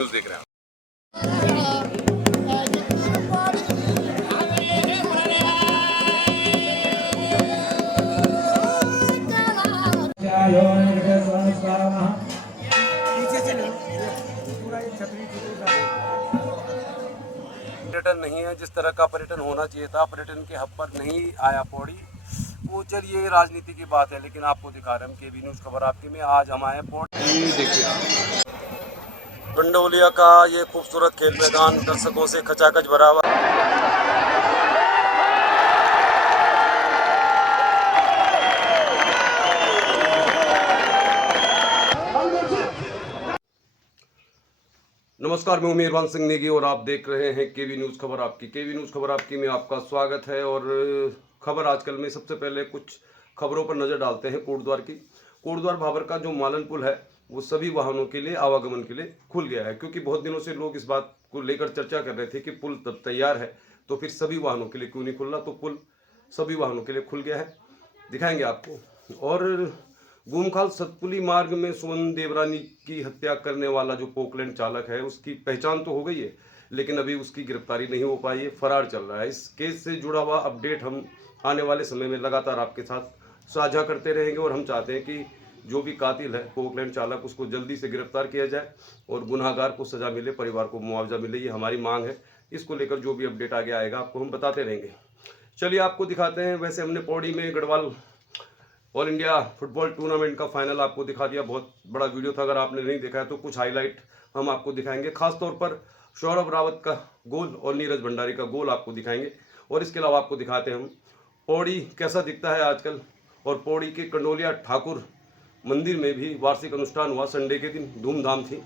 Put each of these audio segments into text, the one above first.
News देख रहे हैं। पर्यटन नहीं है जिस तरह का पर्यटन होना चाहिए था, पर्यटन के हब पर नहीं आया पौड़ी। वो चलिए राजनीति की बात है, लेकिन आपको दिखा रहे हैं हम केवी न्यूज़ खबर आपकी में। आज हम आए पौड़ी। देखिए गंडोलिया का ये खूबसूरत खेल मैदान दर्शकों से खचाखच भरा हुआ। नमस्कार, मैं मेहरबान सिंह नेगी और आप देख रहे हैं केवी न्यूज़ खबर आपकी। केवी न्यूज़ खबर आपकी में आपका स्वागत है। और खबर आजकल में सबसे पहले कुछ खबरों पर नज़र डालते हैं। कोटद्वार की कोटद्वार भाबर का जो मालन पुल है वो सभी वाहनों के लिए आवागमन के लिए खुल गया है, क्योंकि बहुत दिनों से लोग इस बात को लेकर चर्चा कर रहे थे कि पुल तब तैयार है तो फिर सभी वाहनों के लिए क्यों नहीं खुल रहा। तो पुल सभी वाहनों के लिए खुल गया है, दिखाएंगे आपको। और गुमखाल सतपुली मार्ग में सुमन देवरानी की हत्या करने वाला जो पोकलैंड चालक है उसकी पहचान तो हो गई है, लेकिन अभी उसकी गिरफ्तारी नहीं हो पाई है, फरार चल रहा है। इस केस से जुड़ा हुआ अपडेट हम आने वाले समय में लगातार आपके साथ साझा करते रहेंगे। और हम चाहते हैं कि जो भी कातिल है पोकलैंड चालक उसको जल्दी से गिरफ्तार किया जाए और गुनाहगार को सजा मिले, परिवार को मुआवजा मिले, ये हमारी मांग है। इसको लेकर जो भी अपडेट आगे आएगा आपको हम बताते रहेंगे। चलिए आपको दिखाते हैं। वैसे हमने पौड़ी में Garhwal all India football tournament का फाइनल आपको दिखा दिया। बहुत बड़ा वीडियो था, अगर आपने नहीं देखा है तो कुछ हाईलाइट हम आपको दिखाएंगे। खासतौर पर सौरभ रावत का गोल और नीरज भंडारी का गोल आपको दिखाएंगे। और इसके अलावा आपको दिखाते हैं हम पौड़ी कैसा दिखता है आजकल। और पौड़ी के कंडोलिया ठाकुर मंदिर में भी वार्षिक अनुष्ठान हुआ, संडे के दिन धूमधाम थी।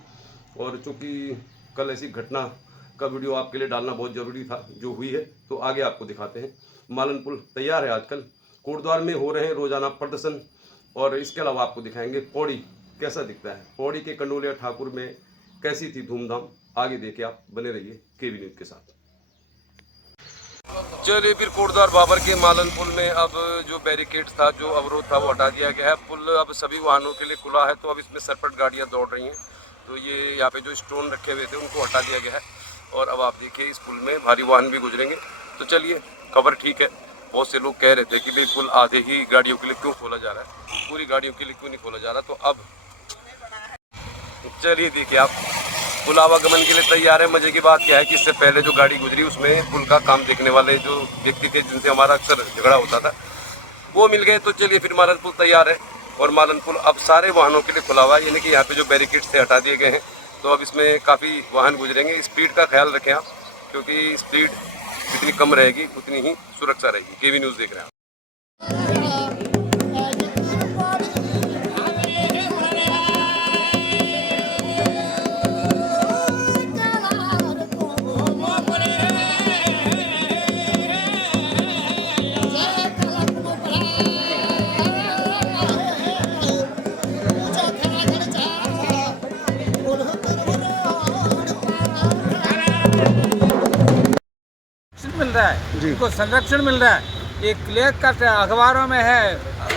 और चूँकि कल ऐसी घटना का वीडियो आपके लिए डालना बहुत ज़रूरी था जो हुई है, तो आगे आपको दिखाते हैं। मालन पुल तैयार है आजकल, कोटद्वार में हो रहे हैं रोजाना प्रदर्शन। और इसके अलावा आपको दिखाएंगे पौड़ी कैसा दिखता है, पौड़ी के कंडोलिया ठाकुर में कैसी थी धूमधाम। आगे देखिए, आप बने रहिए केवी न्यूज़ के साथ। चलिए फिर कोटद्वार भाबर के मालन पुल में अब जो बैरिकेड था, जो अवरोध था, वो हटा दिया गया है। पुल अब सभी वाहनों के लिए खुला है, तो अब इसमें सरपट गाड़ियाँ दौड़ रही हैं। तो ये यहाँ पे जो स्टोन रखे हुए थे उनको हटा दिया गया है। और अब आप देखिए इस पुल में भारी वाहन भी गुजरेंगे। तो चलिए, खबर ठीक है। बहुत से लोग कह रहे थे कि भाई पुल आधे ही गाड़ियों के लिए क्यों खोला जा रहा है, पूरी गाड़ियों के लिए क्यों नहीं खोला जा रहा। तो अब चलिए देखिए आप, पुल आवागमन के लिए तैयार है। मजे की बात क्या है कि इससे पहले जो गाड़ी गुजरी उसमें पुल का काम देखने वाले जो व्यक्ति थे जिनसे हमारा अक्सर झगड़ा होता था, वो मिल गए। तो चलिए फिर मालन पुल तैयार है। और मालन पुल अब सारे वाहनों के लिए खुला हुआ है, यानी कि यहाँ पे जो बैरिकेड्स थे हटा दिए गए हैं। तो अब इसमें काफ़ी वाहन गुजरेंगे। स्पीड का ख्याल रखें आप, क्योंकि स्पीड जितनी कम रहेगी उतनी ही सुरक्षा रहेगी। केवी न्यूज़ देख रहे हैं आप। मिल रहा है, उनको संरक्षण मिल रहा है। ये क्लियर कट अखबारों में है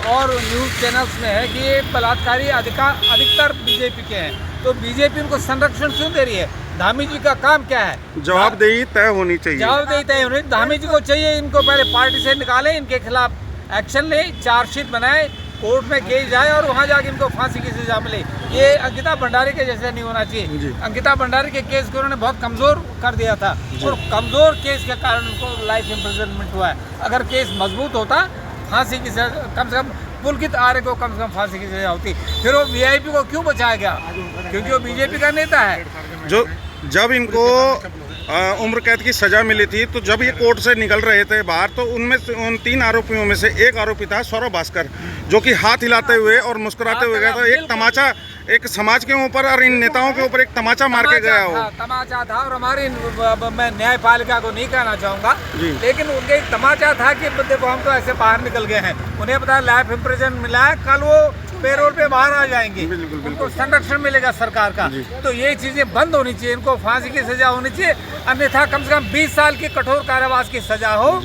और न्यूज़ चैनल्स में है कि ये बलात्कारी अधिकतर बीजेपी के हैं। तो बीजेपी उनको संरक्षण क्यों दे रही है? धामी जी का काम क्या है? जवाबदेही तय होनी चाहिए। जवाबदेही तय होनी। धामी जी को चाहिए इनको पहले पार्टी से निकालें, इनके खिलाफ एक्शन लें, चार्जशीट बनाए, कोर्ट में केस जाए और वहाँ जाके इनको फांसी की सजा मिले। ये अंकिता भंडारी के जैसे नहीं होना चाहिए। अंकिता भंडारी के केस को उन्होंने बहुत कमज़ोर कर दिया था और कमज़ोर केस के कारण उनको लाइफ इम्प्रिजनमेंट हुआ है। अगर केस मजबूत होता, फांसी की सजा, कम से कम पुलकित आर्य को कम से कम फांसी की सजा होती। फिर वो वीआईपी को क्यों बचाया गया? क्योंकि वो बीजेपी का नेता है। जो जब इनको उम्र कैद की सजा मिली थी, तो जब ये कोर्ट से निकल रहे थे बाहर, तो उनमें से उन 3 आरोपियों में से एक आरोपी था सौरभ भास्कर, जो कि हाथ हिलाते हुए और मुस्कुराते हुए गया था। एक तमाचा, एक समाज के ऊपर और इन नेताओं के ऊपर एक तमाचा मार के गया हो। तमाचा था। और हमारी, मैं न्यायपालिका को नहीं कहना चाहूँगा, लेकिन उनके एक तमाचा था कि देखो हम तो ऐसे बाहर निकल गए हैं, उन्हें पता लाइफ इम्प्रिजन मिला है, कल वो पेरोल पे बाहर आ जाएंगे, उनको संरक्षण मिलेगा सरकार का। तो ये चीजें बंद होनी चाहिए, इनको फांसी की सजा होनी चाहिए। अन्यथा कम से कम 20 साल की कठोर कारावास की सजा हो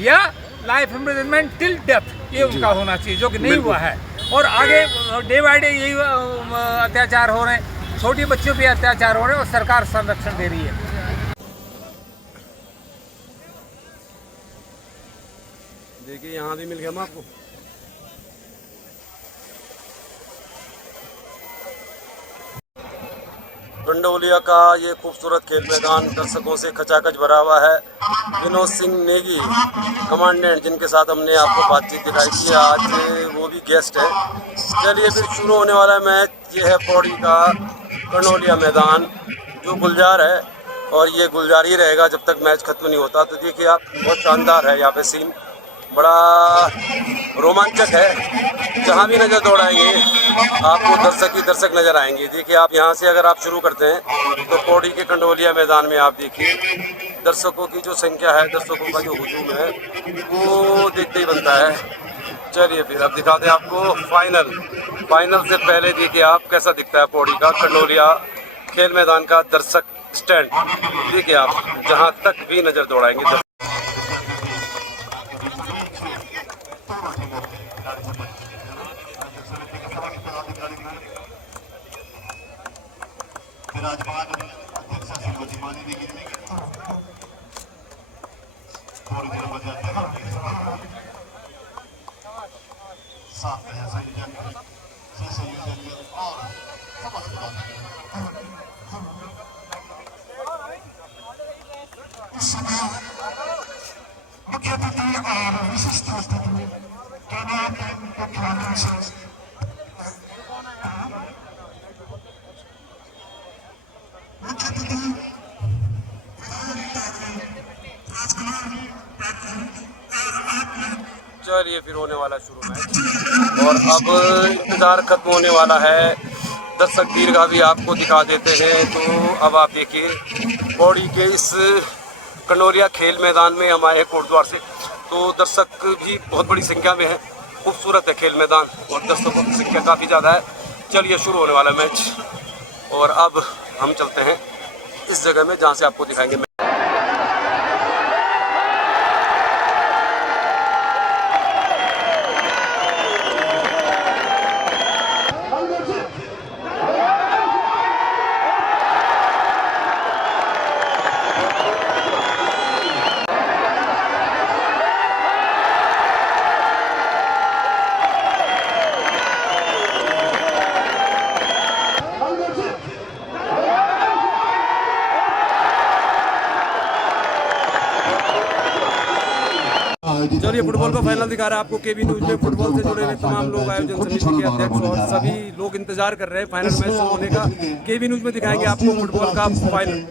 या लाइफ इम्प्रिजनमेंट टिल डेथ, ये उनका होना चाहिए, जो कि नहीं हुआ है। और आगे डे बाय डे यही अत्याचार हो रहे हैं। छोटी बच्चियों पे अत्याचार हो रहे हैं और सरकार संरक्षण दे रही है। देखिए यहाँ भी मिल गया हम आपको। कंडोलिया का ये खूबसूरत खेल मैदान दर्शकों से खचाखच भरा हुआ है। विनोद सिंह नेगी कमांडेंट, जिनके साथ हमने आपको बातचीत दिखाई थी, आज वो भी गेस्ट है। चलिए फिर शुरू होने वाला है मैच। ये है पौड़ी का कंडोलिया मैदान जो गुलजार है और ये गुलजार ही रहेगा जब तक मैच खत्म नहीं होता। तो देखिए आप, बहुत शानदार है यहाँ पे सीन, बड़ा रोमांचक है। जहाँ भी नज़र दौड़ाएंगे आपको दर्शक ही दर्शक नज़र आएंगे। देखिए आप यहाँ से अगर आप शुरू करते हैं तो पौड़ी के कंडोलिया मैदान में आप देखिए दर्शकों की जो संख्या है, दर्शकों का जो हुजूम है वो देखते ही बनता है। चलिए फिर अब दिखाते हैं आपको फाइनल से पहले देखिए आप कैसा दिखता है पौड़ी का कंडोलिया खेल मैदान का दर्शक स्टैंड। देखिए आप जहाँ तक भी नज़र दौड़ाएंगे। मुख्य अतिथि और विशिष्ट अतिथि चलिए फिर होने वाला शुरू मैच और अब इंतज़ार खत्म होने वाला है। दर्शक दीर्घा भी आपको दिखा देते हैं। तो अब आप देखिए पौड़ी के इस कंडोलिया खेल मैदान में हम आए हैं कोटद्वार से, तो दर्शक भी बहुत बड़ी संख्या में है। खूबसूरत है खेल मैदान और दर्शकों की संख्या काफ़ी ज़्यादा है। चलिए शुरू होने वाला मैच और अब हम चलते हैं इस जगह में जहाँ से आपको दिखाएंगे। चलिए फुटबॉल का फाइनल दिखा रहा है आपको केवी न्यूज में। फुटबॉल से जुड़े हुए तमाम लोग, आयोजन समिति के अध्यक्ष और सभी लोग इंतजार कर रहे हैं फाइनल मैच शुरू होने का। केवी न्यूज में दिखाएंगे आपको फुटबॉल का फाइनल।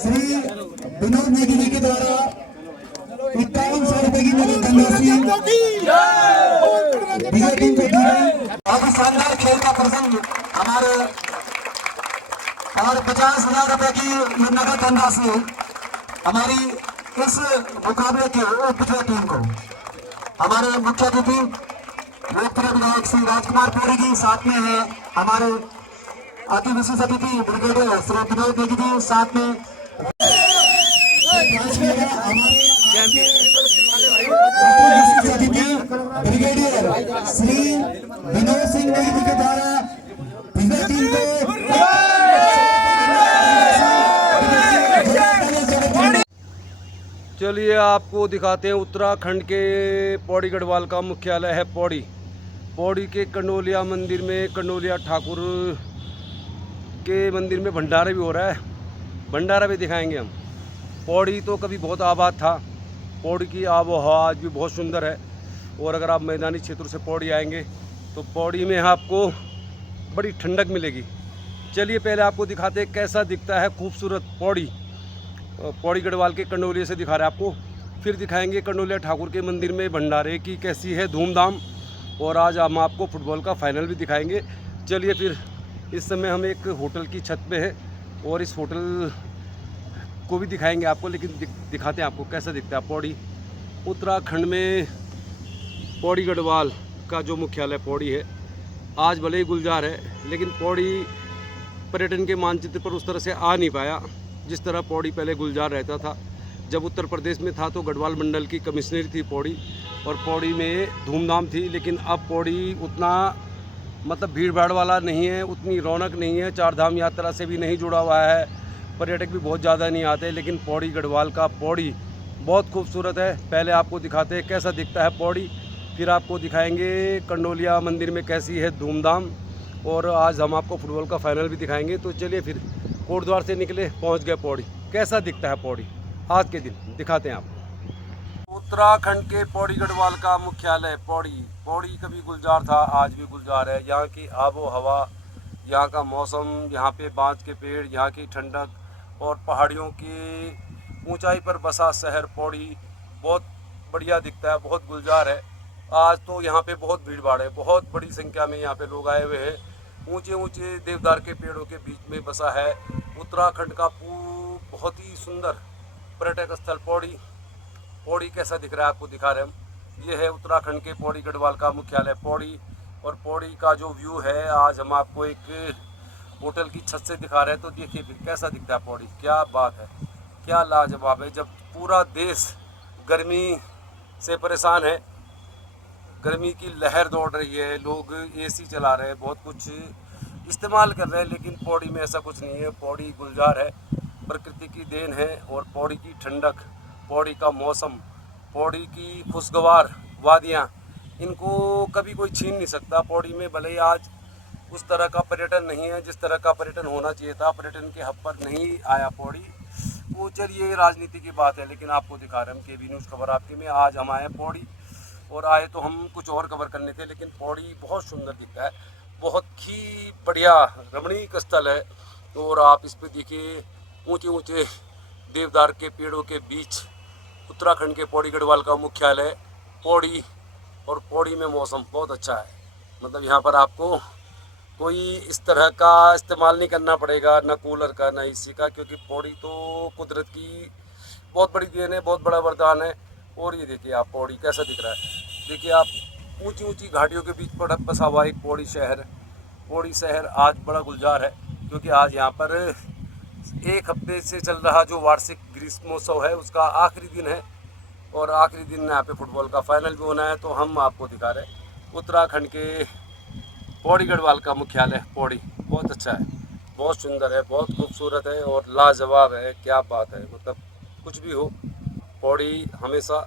श्री विनोद नेगी जी के द्वारा 5100 रुपए की नगद धनराशि विजय टीम को दी गई। काफी शानदार खेल का प्रदर्शन हमारे और 50,000 रुपए की नगद धनराशि हमारी इस मुकाबले के विजय टीम को। हमारे मुख्य अतिथि लोकप्रिय विधायक श्री राजकुमार पौड़ी जी, साथ में है हमारे अति विशेष अतिथि ब्रिगेडियर श्री विनोद नेगी जी, साथ में ब्रिगेडियर श्री विनोद सिंह नेगी जी के द्वारा विजय टीम को। चलिए आपको दिखाते हैं उत्तराखंड के पौड़ी गढ़वाल का मुख्यालय है पौड़ी। पौड़ी के कंडोलिया मंदिर में कंडोलिया ठाकुर के मंदिर में भंडारा भी हो रहा है। भंडारा भी दिखाएंगे हम। पौड़ी तो कभी बहुत आबाद था। पौड़ी की आबो हवा आज भी बहुत सुंदर है और अगर आप मैदानी क्षेत्र से पौड़ी आएंगे तो पौड़ी में आपको बड़ी ठंडक मिलेगी। चलिए पहले आपको दिखाते हैं कैसा दिखता है खूबसूरत पौड़ी। पौड़ी गढ़वाल के कंडोलिया से दिखा रहे हैं आपको। फिर दिखाएंगे कंडोलिया ठाकुर के मंदिर में भंडारे की कैसी है धूमधाम, और आज हम आपको फुटबॉल का फाइनल भी दिखाएंगे। चलिए फिर इस समय हम एक होटल की छत पे है और इस होटल को भी दिखाएंगे आपको, लेकिन दिखाते हैं आपको कैसा दिखता है पौड़ी। उत्तराखंड में पौड़ी गढ़वाल का जो मुख्यालय पौड़ी है, आज भले ही गुलजार है लेकिन पौड़ी पर्यटन के मानचित्र पर उस तरह से आ नहीं पाया जिस तरह पौड़ी पहले गुलजार रहता था। जब उत्तर प्रदेश में था तो गढ़वाल मंडल की कमिश्नरी थी पौड़ी, और पौड़ी में धूमधाम थी, लेकिन अब पौड़ी उतना मतलब भीड़ भाड़ वाला नहीं है, उतनी रौनक नहीं है, चार धाम यात्रा से भी नहीं जुड़ा हुआ है, पर्यटक भी बहुत ज़्यादा नहीं आते। लेकिन पौड़ी गढ़वाल का पौड़ी बहुत खूबसूरत है। पहले आपको दिखाते हैं कैसा दिखता है पौड़ी, फिर आपको दिखाएंगे कंडोलिया मंदिर में कैसी है धूमधाम, और आज हम आपको फुटबॉल का फाइनल भी दिखाएंगे। तो चलिए फिर कोटद्वार से निकले, पहुंच गए पौड़ी। कैसा दिखता है पौड़ी आज के दिन दिखाते हैं आपको। उत्तराखंड के पौड़ी गढ़वाल का मुख्यालय पौड़ी। पौड़ी कभी गुलजार था, आज भी गुलजार है। यहाँ की आबो हवा, यहाँ का मौसम, यहाँ पे बांज के पेड़, यहाँ की ठंडक और पहाड़ियों की ऊंचाई पर बसा शहर पौड़ी बहुत बढ़िया दिखता है, बहुत गुलजार है। आज तो यहाँ पे बहुत भीड़ भाड़ है, बहुत बड़ी संख्या में यहाँ पे लोग आए हुए हैं। ऊंचे ऊंचे देवदार के पेड़ों के बीच में बसा है उत्तराखंड का बहुत ही सुंदर पर्यटक स्थल पौड़ी। पौड़ी कैसा दिख रहा है आपको दिखा रहे हम। ये है उत्तराखंड के पौड़ी गढ़वाल का मुख्यालय पौड़ी, और पौड़ी का जो व्यू है आज हम आपको एक होटल की छत से दिखा रहे हैं। तो देखिए फिर कैसा दिखता है पौड़ी। क्या बात है, क्या लाजवाब है। जब पूरा देश गर्मी से परेशान है, गर्मी की लहर दौड़ रही है, लोग एसी चला रहे हैं, बहुत कुछ इस्तेमाल कर रहे हैं, लेकिन पौड़ी में ऐसा कुछ नहीं है। पौड़ी गुलजार है, प्रकृति की देन है, और पौड़ी की ठंडक, पौड़ी का मौसम, पौड़ी की खुशगवार वादियाँ, इनको कभी कोई छीन नहीं सकता। पौड़ी में भले ही आज उस तरह का पर्यटन नहीं है जिस तरह का पर्यटन होना चाहिए था, पर्यटन के हब पर नहीं आया पौड़ी। वो चलिए राजनीति की बात है, लेकिन आपको दिखा रहे हम केवी न्यूज़ खबर आपकी में। आज हम आए पौड़ी, और आए तो हम कुछ और कवर करने थे, लेकिन पौड़ी बहुत सुंदर दिखता है, बहुत ही बढ़िया रमणीक स्थल है। और आप इस पर देखिए ऊंचे ऊंचे देवदार के पेड़ों के बीच उत्तराखंड के पौड़ी गढ़वाल का मुख्यालय पौड़ी, और पौड़ी में मौसम बहुत अच्छा है। मतलब यहाँ पर आपको कोई इस तरह का इस्तेमाल नहीं करना पड़ेगा, न कूलर का न एसी का, क्योंकि पौड़ी तो कुदरत की बहुत बड़ी देन है, बहुत बड़ा वरदान है। और ये देखिए आप पौड़ी कैसा दिख रहा है। देखिए आप ऊंची ऊंची घाटियों के बीच पर बसा हुआ एक पौड़ी शहर। पौड़ी शहर आज बड़ा गुलजार है, क्योंकि आज यहाँ पर एक हफ्ते से चल रहा जो वार्षिक ग्रीष्मोत्सव है उसका आखिरी दिन है, और आखिरी दिन यहाँ पे फुटबॉल का फाइनल भी होना है। तो हम आपको दिखा रहे हैं उत्तराखंड के पौड़ी गढ़वाल का मुख्यालय पौड़ी। बहुत अच्छा है, बहुत सुंदर है, बहुत खूबसूरत है और लाजवाब है। क्या बात है, मतलब कुछ भी हो, पौड़ी हमेशा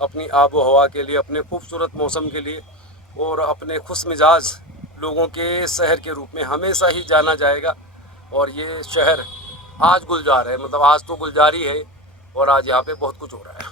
अपनी आबो हवा के लिए, अपने खूबसूरत मौसम के लिए और अपने खुश मिजाज लोगों के शहर के रूप में हमेशा ही जाना जाएगा। और ये शहर आज गुलजार है, मतलब आज तो गुलजारी है, और आज यहाँ पे बहुत कुछ हो रहा है।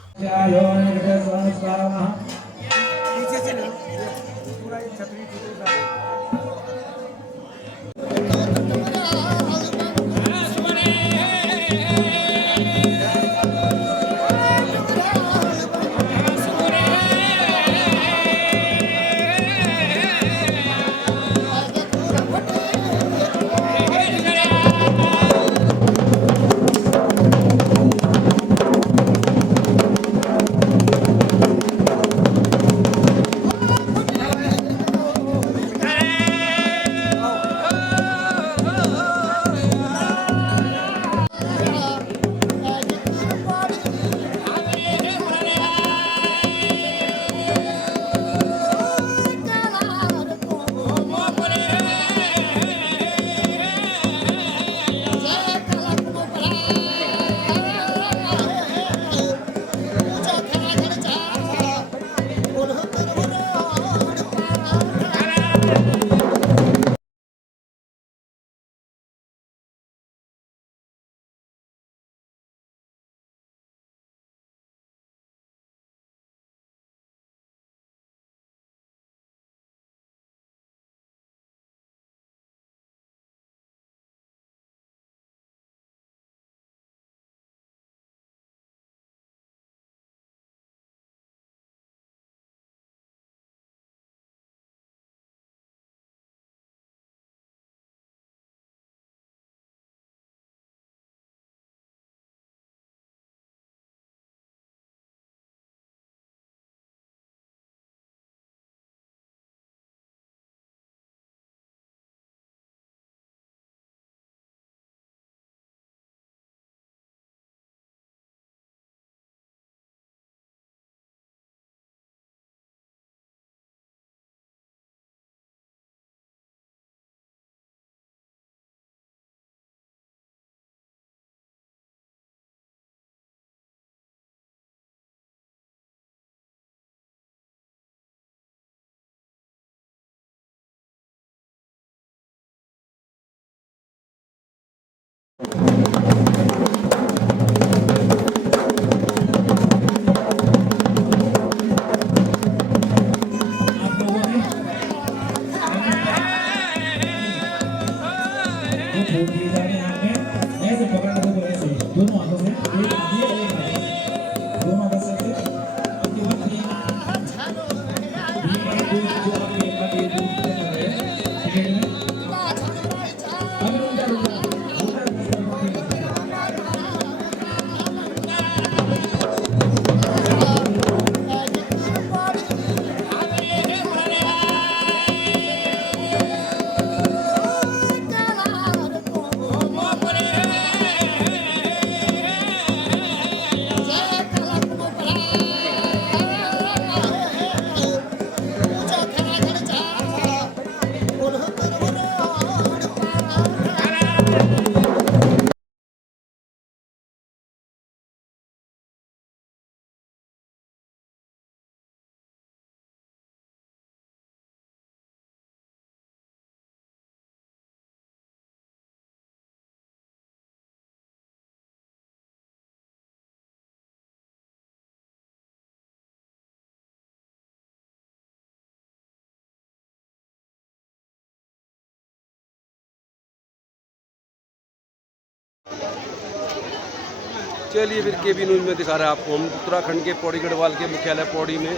चलिए फिर केबी न्यूज़ में दिखा रहे हैं आपको हम उत्तराखंड के पौड़ी गढ़वाल के मुख्यालय पौड़ी में।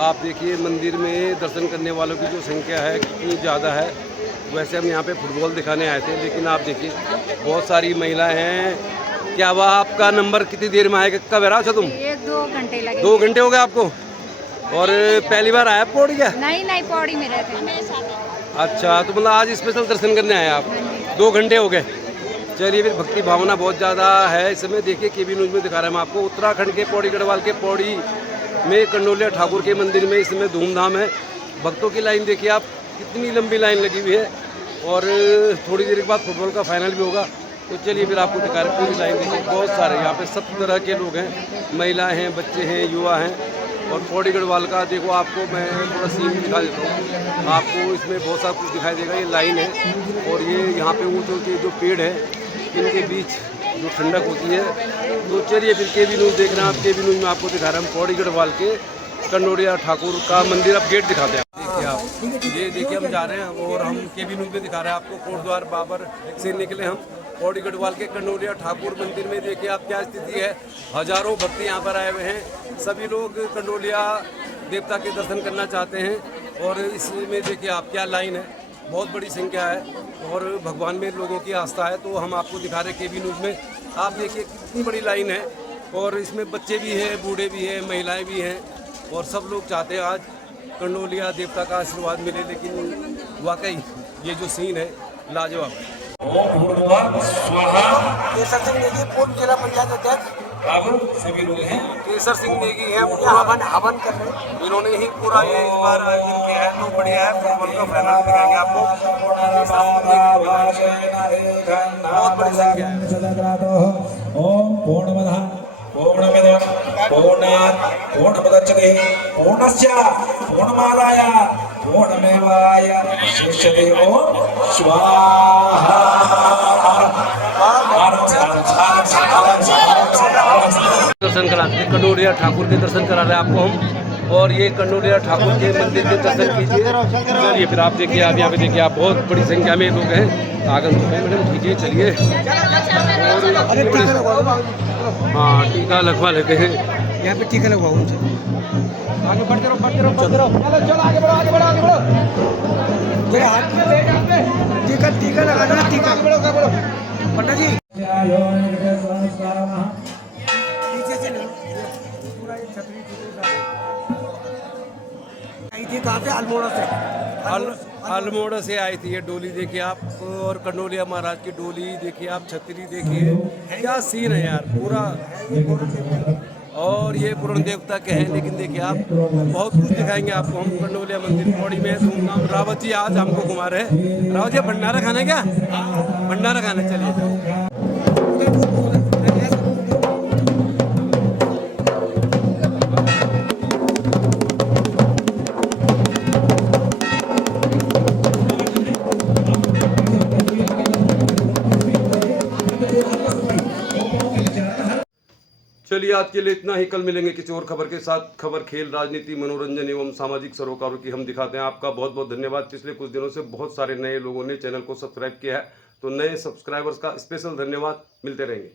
आप देखिए मंदिर में दर्शन करने वालों की जो संख्या है कितनी ज़्यादा है। वैसे हम यहाँ पे फुटबॉल दिखाने आए थे, लेकिन आप देखिए बहुत सारी महिलाएं हैं। क्या हुआ, आपका नंबर कितनी देर में आएगा? कब आ तुम? 1-2 घंटे लगे। 2 घंटे हो गए आपको? और पहली बार आया पौड़ी क्या? नहीं पौड़ी में रहते हैं। अच्छा, तो मतलब आज स्पेशल दर्शन करने आए आप? 2 घंटे हो गए। चलिए फिर भक्ति भावना बहुत ज़्यादा है इस समय। देखिए केबी न्यूज़ में दिखा रहे हैं हम आपको उत्तराखंड के पौड़ी गढ़वाल के पौड़ी में कंडोलिया ठाकुर के मंदिर में इस समय धूमधाम है। भक्तों की लाइन देखिए आप, कितनी लंबी लाइन लगी हुई है। और थोड़ी देर के बाद फुटबॉल का फाइनल भी होगा। तो चलिए फिर आपको दिखा रहे हैं पूरी लाइन देखिए। बहुत सारे यहाँ पे सब तरह के लोग हैं, महिलाएं हैं, बच्चे हैं, युवा हैं। और पौड़ी गढ़वाल का देखो, आपको मैं थोड़ा सीन दिखा देता हूँ आपको। इसमें बहुत सारा कुछ दिखाई देगा। ये लाइन है और ये यहाँ पे ऊँचे ऊँचे जो पेड़ है इनके बीच जो ठंडक होती है। तो चलिए फिर केबी न्यूज़ देख रहे हैं आप। केबी न्यूज़ में आपको दिखा रहे हैं हम पौड़ी गढ़वाल के कंडोलिया ठाकुर का मंदिर। अब गेट दिखाते हैं देखिए आप। ये देखिए हम जा रहे हैं और हम केबी न्यूज़ में दिखा रहे हैं आपको कोटद्वार बाबर से निकले हम पौड़ी गढ़वाल के कंडोलिया ठाकुर मंदिर में। देखिए आप क्या स्थिति है, हजारों भक्त यहाँ पर आए हुए हैं। सभी लोग कंडोलिया देवता के दर्शन करना चाहते हैं और इसमें देखिए आप क्या लाइन है, बहुत बड़ी संख्या है और भगवान में लोगों की आस्था है। तो हम आपको दिखा रहे हैं केबी न्यूज़ में। आप देखिए कितनी बड़ी लाइन है और इसमें बच्चे भी हैं, बूढ़े भी हैं, महिलाएं भी हैं और सब लोग चाहते हैं आज कंडोलिया देवता का आशीर्वाद मिले। लेकिन वाकई ये जो सीन है लाजवाब है। केसर सिंह नेगी पूर्व जिला पंचायत अध्यक्ष। अब सभी लोग हैं, केसर सिंह नेगी हैं, वो हवन कर रहे हैं। इन्होंने ही पूरा ये इस बार आयोजन किया है। तो बढ़िया है, फुटबॉल का फाइनल दिखाएंगे आपको। बहुत बड़ी संख्या है। ओम पूर्णमदः पूर्णमिदं पूर्णात् पूर्णमुदच्यते पूर्णस्य पूर्णमादाय पूर्णमेवावशिष्यते। ओम स्वाहा। दर्शन कराते हैं, कंडोलिया ठाकुर के दर्शन करा रहे हैं आपको हम। और ये कंडोलिया ठाकुर के मंदिर के दर्शन कीजिए। चलिए फिर आप देखिए, आप यहाँ पे देखिए आप, बहुत बड़ी संख्या में लोग हैं, आगंतुक हैं। मैडम ठीक है, चलिए। हाँ, टीका लगवा लेते हैं यहाँ पे टीका लगवाओ उनसे। आगे बढ़ते रहो, बढ़ते रहो, बढ़ते रहो। चलो आगे बढ़ो, आगे बढ़ो, आगे बढ़ो। मेरे हाथ में टीका लगा देना। टीका पंडित जी नीचे से लो। पूरा ये छतरी आई थी कहाँ से? अल्मोड़ा से। अल्मोड़ा से आई थी ये डोली देखिए आप। और कंडोलिया महाराज की डोली देखिए आप, छतरी देखिए, क्या सीन है यार पूरा। और ये पूर्ण देवता के हैं। लेकिन देखिए आप, बहुत कुछ दिखाएंगे आपको हम। कंडोलिया मंदिर पौड़ी में धूमधाम। रावत जी आज हमको घुमा रहे हैं। रावत जी भंडारा खाना क्या? भंडारा खाना, चलिए। चलिए आज के लिए इतना ही। कल मिलेंगे किसी और खबर के साथ। खबर, खेल, राजनीति, मनोरंजन एवं सामाजिक सरोकारों की हम दिखाते हैं। आपका बहुत बहुत धन्यवाद। पिछले कुछ दिनों से बहुत सारे नए लोगों ने चैनल को सब्सक्राइब किया है, तो नए सब्सक्राइबर्स का स्पेशल धन्यवाद। मिलते रहेंगे।